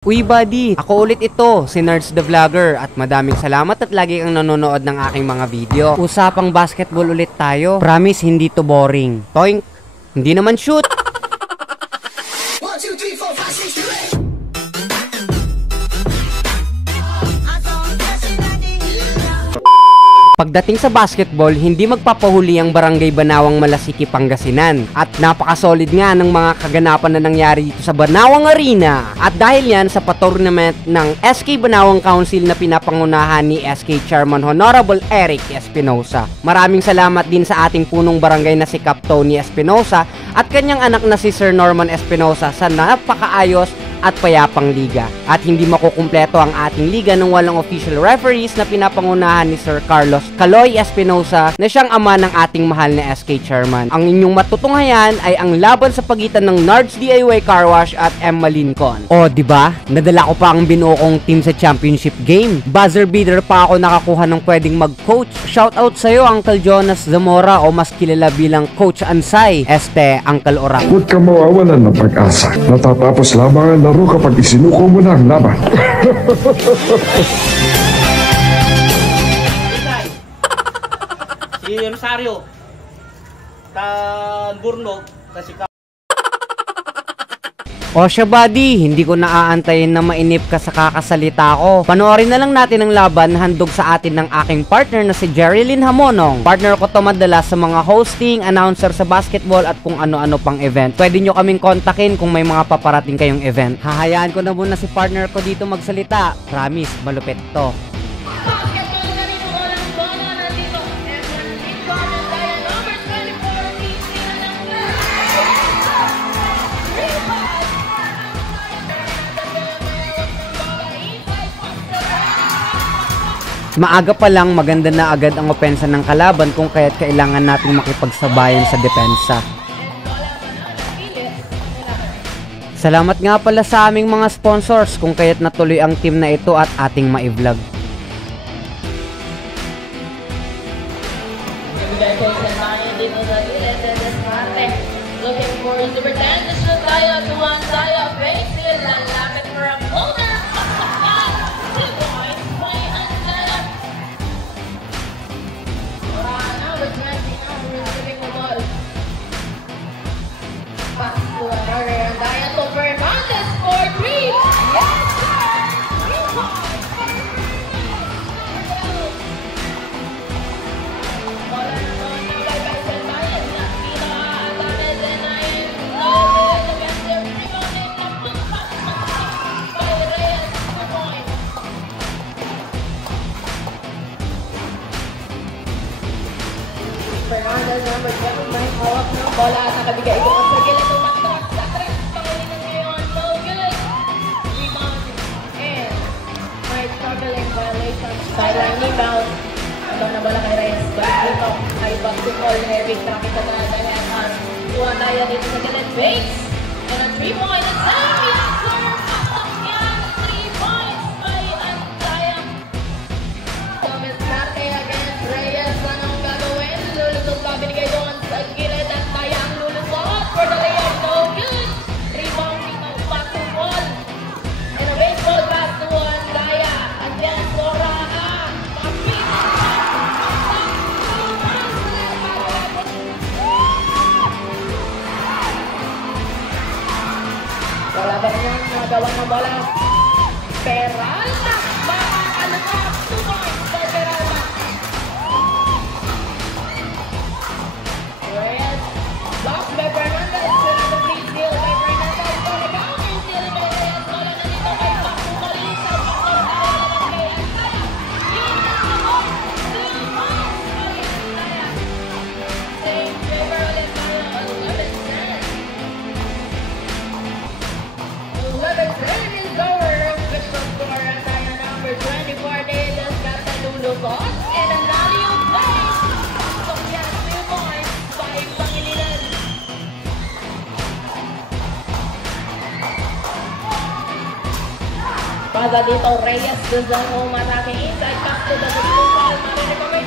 Uy buddy, ako ulit ito, si Nerds the Vlogger at madaming salamat at lagi kang nanonood ng aking mga video. Usapang basketball ulit tayo. Promise hindi to boring. Toink, hindi naman shoot. 1, 2, 3, 4, 5, 6, 7. Pagdating sa basketball, hindi magpapahuli ang Barangay Banawang Malasiki, Pangasinan. At napaka-solid nga ng mga kaganapan na nangyari dito sa Banawang Arena. At dahil yan sa pa-tournament ng SK Banawang Council na pinapangunahan ni SK Chairman Honorable Eric Espinosa. Maraming salamat din sa ating punong barangay na si Cap Tony Espinosa at kanyang anak na si Sir Norman Espinosa sa napakaayos at payapang liga. At hindi makukumpleto ang ating liga nang walang official referees na pinapangunahan ni Sir Carlos Caloy Espinosa na siyang ama ng ating mahal na SK Chairman. Ang inyong matutunghayan ay ang laban sa pagitan ng Nards DIY Car Wash at Emma Lincoln. O diba? Nadala ko pa ang binuo kong team sa championship game. Buzzer beater pa ako nakakuha ng pwedeng mag-coach. Shoutout sa'yo Uncle Jonas Zamora o mas kilala bilang Coach Ansay. Uncle Orak. Huwag ka mawawalan ng pag-asa. Natatapos lamang ang laro kapag isinuko mo na ang laban. Si Rosario, Burnog, kasi O siya buddy, hindi ko naaantayin na mainip ka sa kakasalita ko. Panoorin na lang natin ang laban na handog sa atin ng aking partner na si Jerilyn Hamonong. Partner ko to madalas sa mga hosting, announcer sa basketball at kung ano-ano pang event. Pwede nyo kaming kontakin kung may mga paparating kayong event. Hahayaan ko na muna si partner ko dito magsalita. Promise, malupit to. Maaga pa lang maganda na agad ang opensa ng kalaban kung kaya't kailangan nating makipagsabayan sa depensa. Salamat nga pala sa aming mga sponsors kung kaya't natuloy ang team na ito at ating ma-vlog. Looking for super dance, tayo, tuwang tayo, face it, lalapit for a boulder. Fernandez number 7 may hawak ng bola at nakabigay ito sa gilid tumatak sa tres pangalingan ngayon, no good rebound and may struggling violation sideline rebound abang na bola kay Reyes balik dito ay back to ball heavy traffic sa dalahan tuwa tayo dito sa gilid base and a 3-point at Sammy answer patok yan 3 points by Antaya Thomas Marte against Reyes anong gagawin lulusot pa binigay doon sa gilid at Antaya ang lulusot for the layup no good rebound dito back to ball and a baseball pass to Antaya against Sora wala ba niya nagawa ng bola Peralta makakalutap 2 points for Peralta Reyes blocked by Fernandez another free steal by Fernandez bola counter steal by Reyes bola na dito kay Paco Balisa Victor Tayo naman kay Antaya yun ang ako 2 points by Antaya same favor ulit tayo 11-10 is over. Official score at tayo number 24 Davis Catalulocos and a Nalio Bay. So yan, 2 points by Pangilinan. Pasa dito Reyes doon sa umatake inside back to the triple foul. Marinig ko may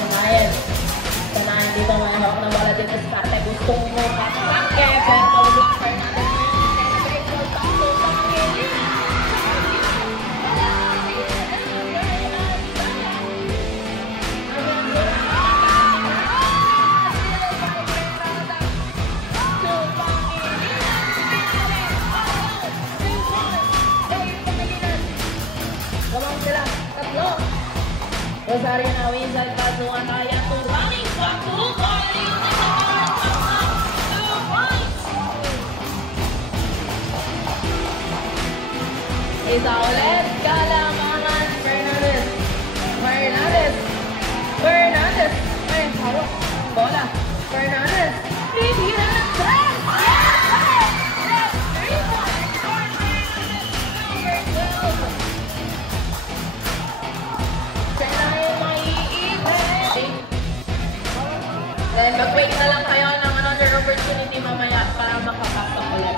Sanayan. Sanayan dito mga hawak ng bola dito sa parte. Gustong mo kapake. Pero Paul Fernandez. Gawang sila. Tatlo. Rosario na wins at Kazuan kaya to running back to Carly. Isa ulit. Kalamangan. Fernandez. Fernandez. Fernandez. Ay, hawak. Bola. Fernandez. Bibigyan ng tres. Then mag-wait na lang kayo ng another opportunity mamaya para makapasok ulit.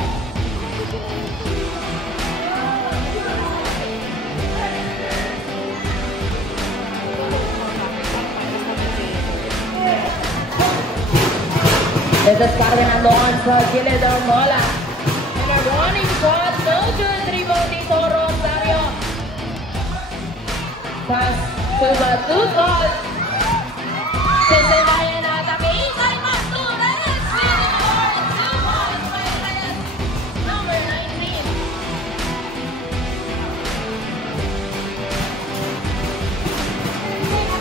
Desescarte na doon sa gilid ng bola. And a running shot, no good rebound dito Rosario. Pass to Batukol. Sisinayan na atake inside Mastures. Number 19.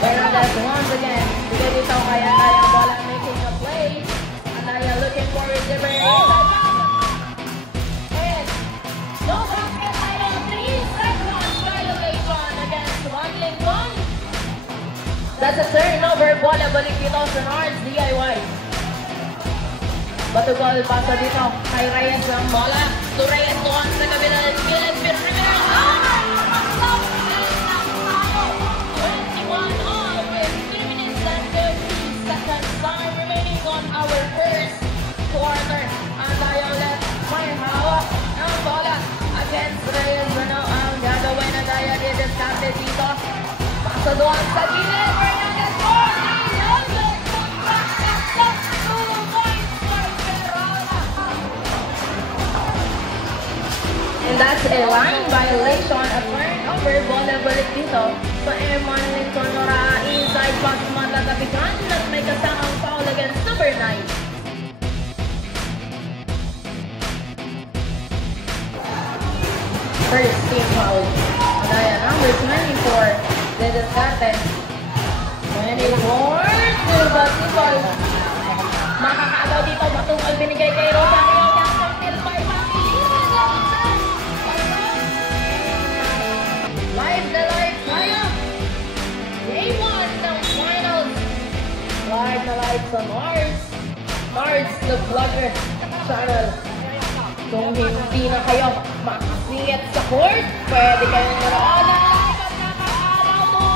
Fernandez once again. Bigay dito kaya bola making a play. Anaya looking for a different inside basket. And no basket title 3 seconds violation against Juan Lincoln. That's a turnover. Bola balik dito sa Nords DIY. Batugol pasa dito kay Reyes ng bola. To Reyes doon sa kabila ng Gilles. Rivera. 21 all with 3 minutes and 30 seconds time remaining on our first quarter. Ang tayo ulit may hawak ng bola against Reyes. Ano ang gagawin na tayo didiscarte dito? Pasa doon sa Gilles. Fernandez for and that's a line violation, a turnover, bola balik dito sa Eman Lincoln Nora inside pass matatabikan at may kasamang foul against number 9. First team foul. Kaya number 24, Desescarte. 24 to Batukol. Makakaagaw dito, Batukol binigay kay Rosario. Live na live tayo. Game 1 ng finals. Live na live sa Mars the Vlogger channel. Kung hindi na kayo makasingit sa court, pwede kayong naroon ng live at nakaaraw mo.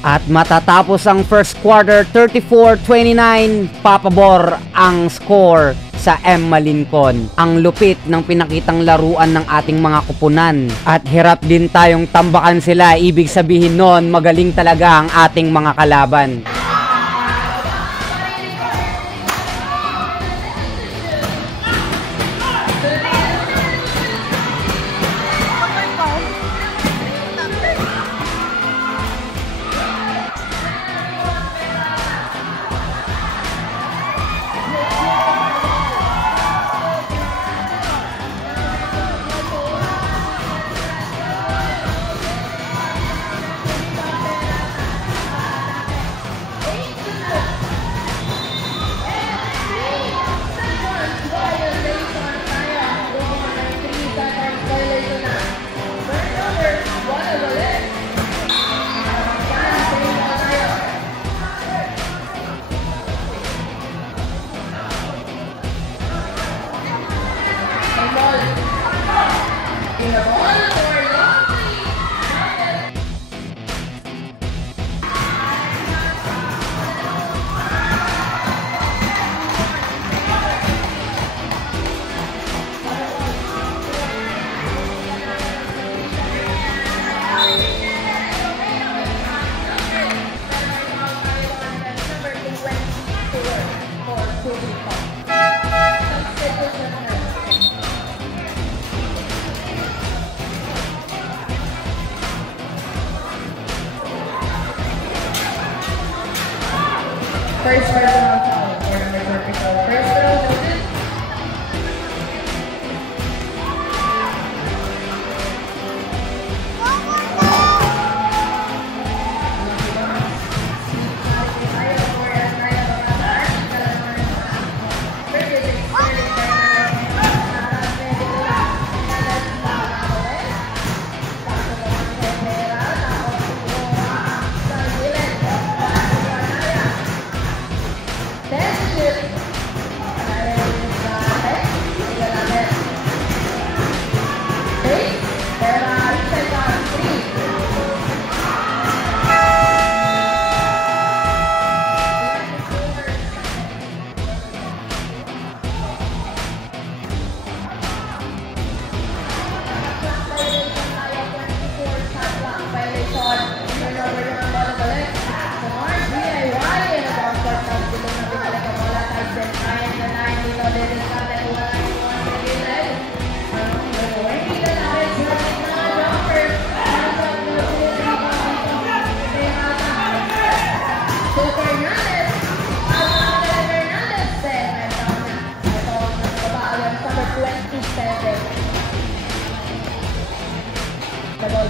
At matatapos ang first quarter, 34-29, papabor ang score sa Emma Lincoln. Ang lupit ng pinakitang laruan ng ating mga kupunan. At hirap din tayong tambakan sila, ibig sabihin nun, magaling talaga ang ating mga kalaban. First personal foul for number 24. First throw, noted.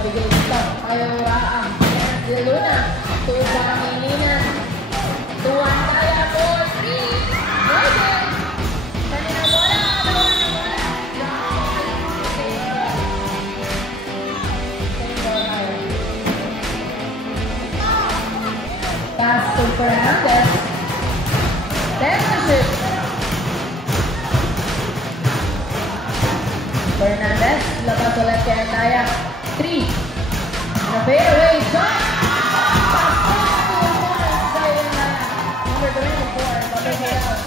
Bigay dito, ayaw raang de Luna, tuwa Pangilinan, tuwan kaya 4-3, Morgan, kanina bola, pass to Fernandez, Tendership, Fernandez, labas ulit kay Andaya, 3. And a fadeaway shot. Number 24, Bobby Hale.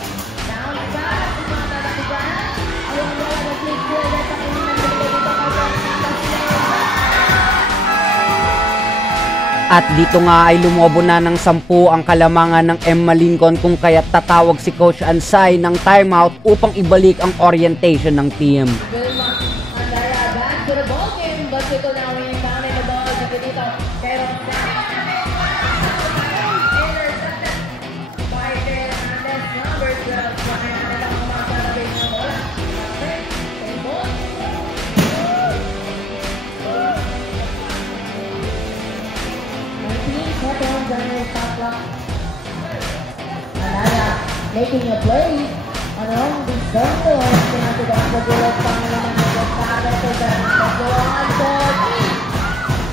Down the back, Manalapigan. Yung bola na click ko agad sa kanilang dito kay At dito nga ay lumobo na ng 10 ang kalamangan ng Emma Lincoln kung kaya't tatawag si Coach Ansay ng timeout upang ibalik ang orientation ng team. Vilma, Andaya back to the ball game, but ito na rebound in the ball dito kay Roxanne. Intercepted by Fernandez, number 12. Fernandez ang umasalabay ng bola. Same ball. 19 seconds on your shot clock. Andaya making a play around the circle. Pinatidang sa gulot pang naman ng Gustavo to Fernandez. Go on for 3.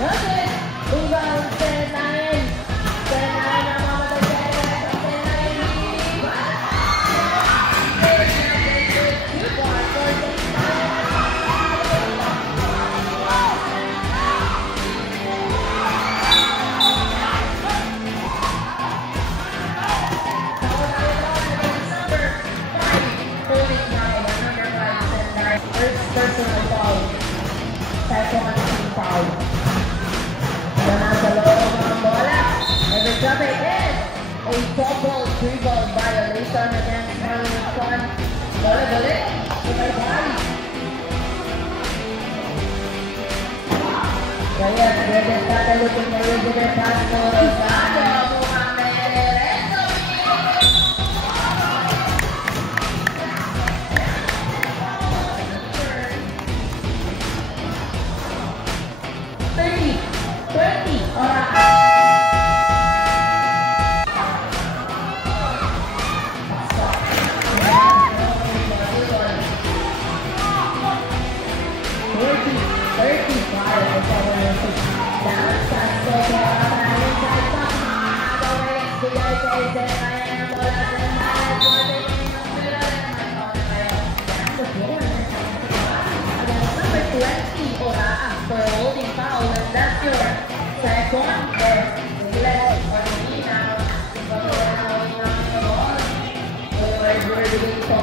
Nothing. Rebound, 10-9. 10-9 ang mamatay sa Fernandez. 10-9. Two guard for 10-9. First personal foul. Second team foul. Ito na sa loob ng bola. Every drop it in. A double dribble violation against Marlon Son. Bola balik. May body. Kaya pwede tatalutin na rin din ang pass mo. Rosado. Mukhang Merezo. 20, oras. For holding foul, and that's your second best. Let's continue now. We're doing so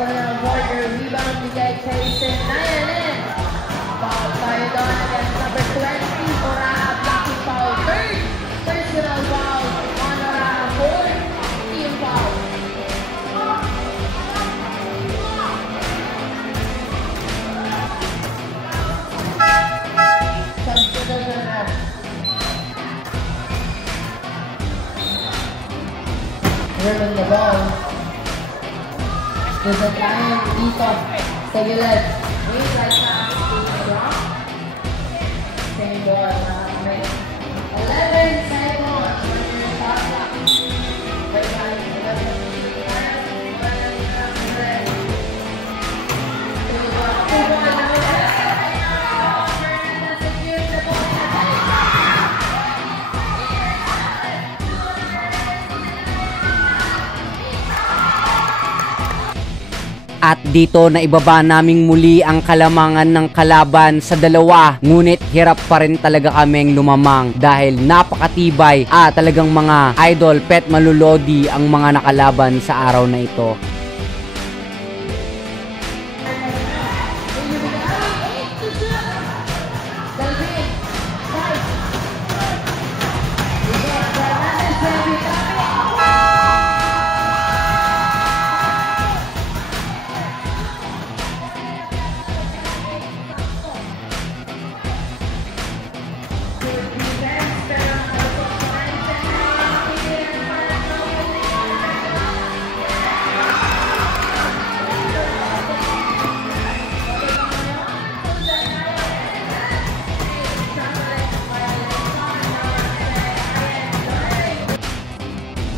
ko na ng border. Rebound bigay kay Senayan. Foul tayo doon against number 20. Oraha blocking foul. Third personal foul on Oraha. Fourth team foul. Substitution na. Running the ball. There's a giant dito sa gilid. Wait like that. Drop. Same ball. 11 seconds. Shot clock. Wait guys. 2-1 now. Secure the ball. At dito na ibaba naming muli ang kalamangan ng kalaban sa dalawa. Ngunit hirap pa rin talaga kaming lumamang dahil napakatibay at talagang mga idol pet malulodi ang mga nakalaban sa araw na ito.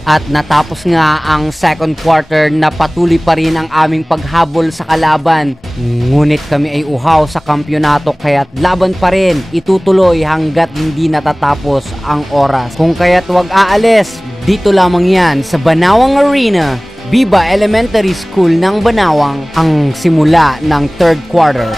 At natapos nga ang second quarter na patuloy pa rin ang aming paghabol sa kalaban. Ngunit kami ay uhaw sa kampyonato kaya't laban pa rin itutuloy hanggat hindi natatapos ang oras. Kung kaya't wag aalis, dito lamang yan sa Banawang Arena, Biba Elementary School ng Banawang, ang simula ng third quarter.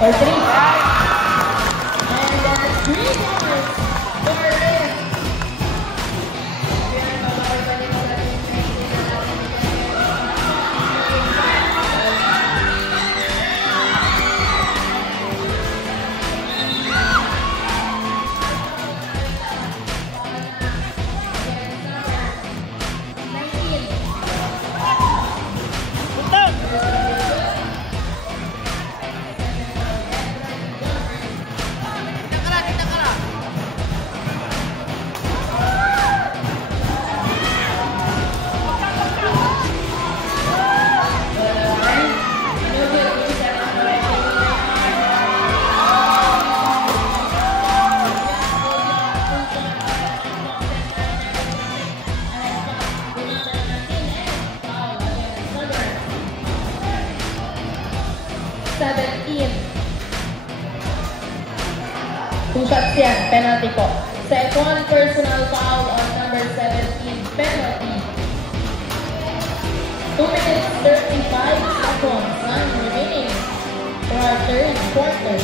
For 3. And that's 3 points for Rick. Two shots yan, penalty po. Second personal foul on number 17, penalty. 2 minutes 35 seconds remaining for our third quarter.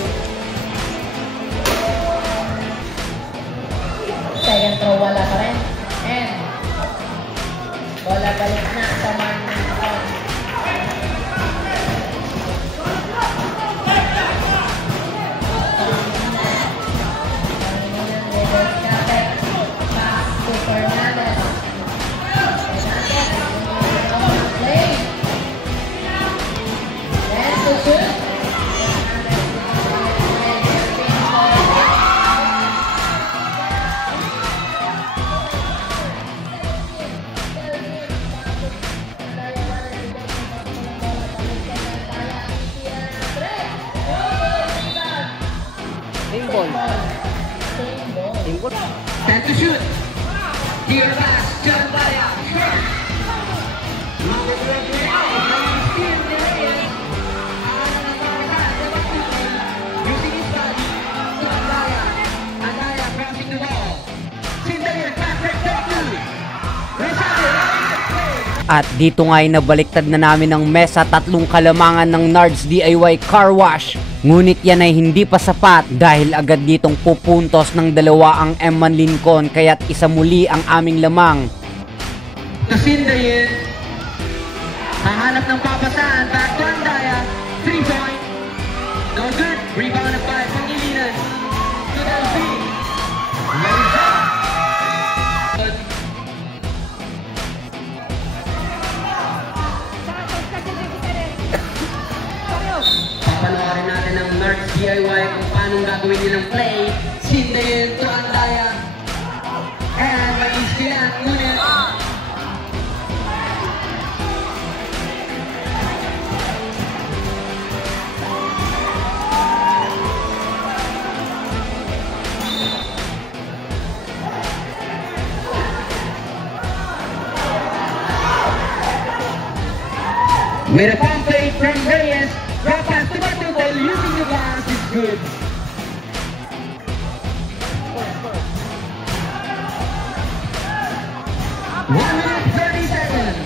Second throw, wala pa rin. And wala balik na sa man. shoot. Here pass, John Daya. Using his body, John Daya. Andaya crossing the ball. Sindayan, Patrick, take two. Resabe, At dito nga'y nabaliktad na namin ng mesa 3 kalamangan ng Nards DIY Car Wash. Ngunit yan ay hindi pa sapat dahil agad ditong pupuntos ng 2 ang M1 Lincoln kaya't isa muli ang aming lamang. Sindayan. Hahanap ng papasaan. Back to Andaya. 3-point. No good. Rebounded by Pangilinan. To Delphine. Very good. Papanoorin natin ang Nards DIY kung paano gagawin nilang play. Sindayan to Andaya. And may istilan. Ngunit with a pump fake from Reyes, drop pass to Matubal using the glass is good. One minute, 30 seconds.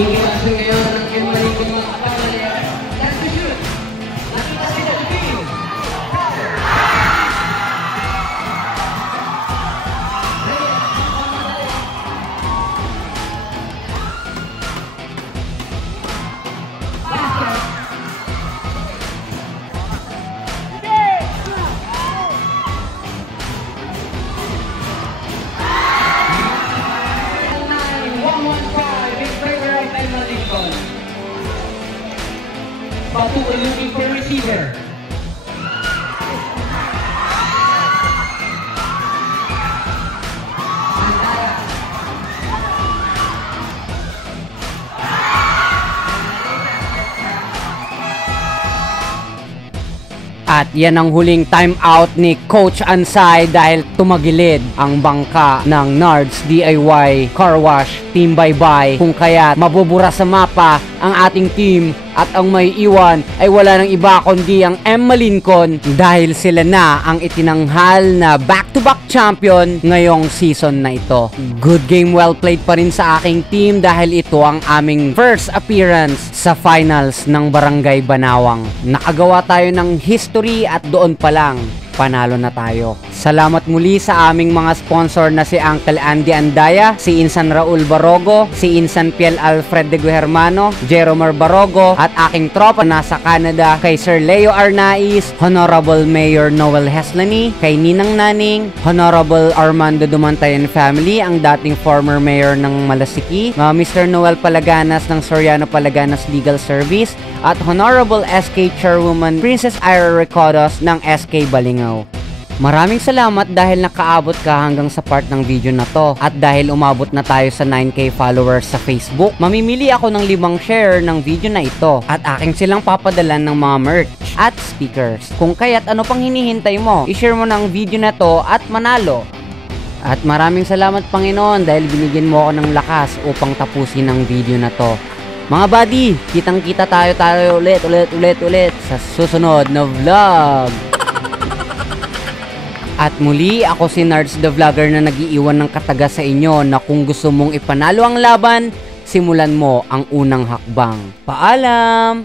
Iiwasin ngayon ng Emily kung mga kapamali. That's the shoot. Nakita si Delphine. Batu looking for a receiver. At yan ang huling timeout ni Coach Ansay dahil tumagilid ang bangka ng Nards DIY Car Wash Team Bye-Bye kung kaya mabubura sa mapa ang ating team at ang may iwan ay wala nang iba kundi ang Emma Lincoln dahil sila na ang itinanghal na back-to-back champion ngayong season na ito. Good game, well played pa rin sa aking team dahil ito ang aming first appearance sa finals ng Barangay Banawang. Nakagawa tayo ng history at doon pa lang panalo na tayo. Salamat muli sa aming mga sponsor na si Uncle Andy Andaya, si Insan Raul Barogo, si Insan Piel Alfred de Guhermano, Jeromar Barogo, at aking tropa nasa Canada kay Sir Leo Arnaiz, Honorable Mayor Noel Heslani, kay Ninang Naning, Honorable Armando Dumantayan family, ang dating former mayor ng Malasiki, Mr. Noel Palaganas ng Soriano Palaganas Legal Service, at Honorable SK Chairwoman Princess Ira Recodos ng SK Balingaw. Maraming salamat dahil nakaabot ka hanggang sa part ng video na to. At dahil umabot na tayo sa 9K followers sa Facebook, mamimili ako ng 5 share ng video na ito at aking silang papadalan ng mga merch at stickers. Kung kaya't ano pang hinihintay mo, i-share mo ng video na to at manalo. At maraming salamat Panginoon dahil binigyan mo ako ng lakas upang tapusin ang video na to. Mga buddy, kitang-kita tayo ulit sa susunod na vlog. At muli, ako si Nards the Vlogger na nag-iiwan ng kataga sa inyo na kung gusto mong ipanalo ang laban, simulan mo ang unang hakbang. Paalam!